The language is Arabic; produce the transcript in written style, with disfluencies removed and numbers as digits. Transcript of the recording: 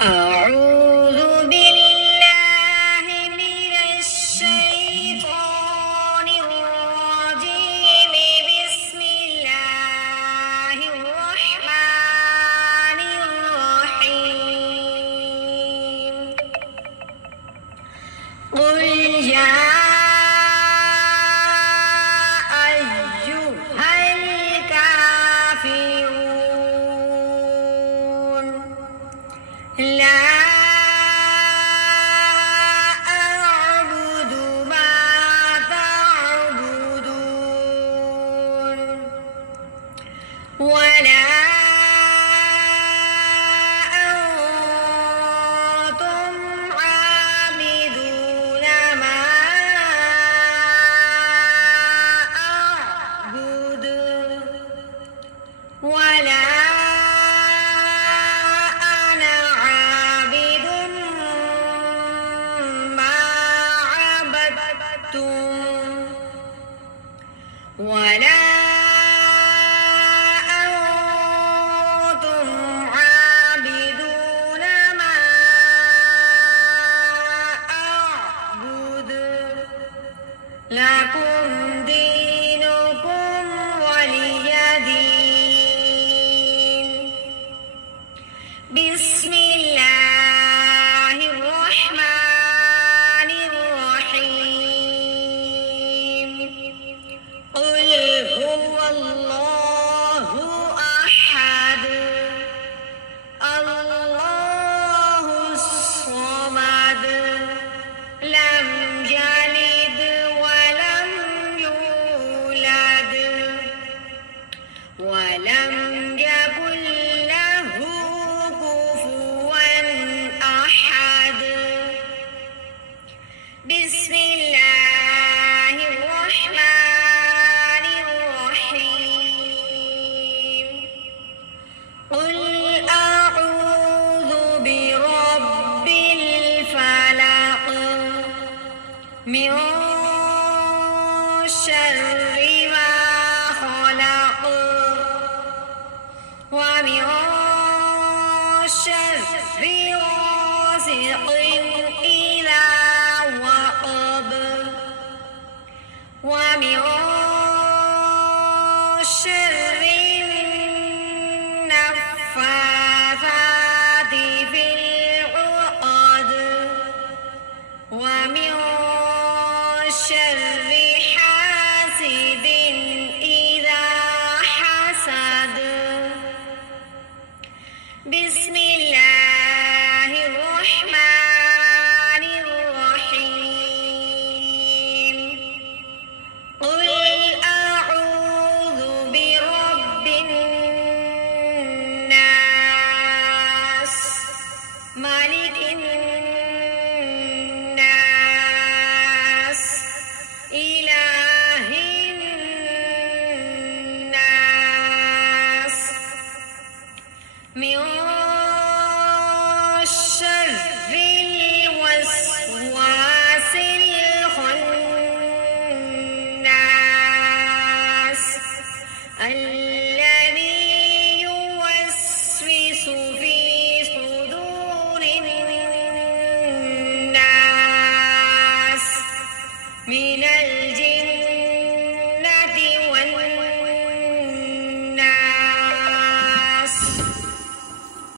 أعوذ بالله من الشيطان الرجيم. بسم الله الرحمن الرحيم. قل جاء أيها الكافرون لا أعبد ما تعبدون ولا أنتم عابدون ما أعبد ولا أنا عابد ما عبدتم ولا أنتم عابدون ما أعبد لكم دينكم ولي دين. بسم الله الرحمن الرحيم. قل هو الله أحد الله الصمد لم يلد ولم يولد ولم يكن له كفوا أحد. بسم الله الرحمن الرحيم. قل أعوذ برب الفلق من شر ما خلق ومن شر غاسق إذا وقب ومن شر النفاثات في العقد ومن شر حاسد إذا حسد. بسم الله الرحمن الرحيم. قل أعوذ برب الناس ملك الناس إله الناس من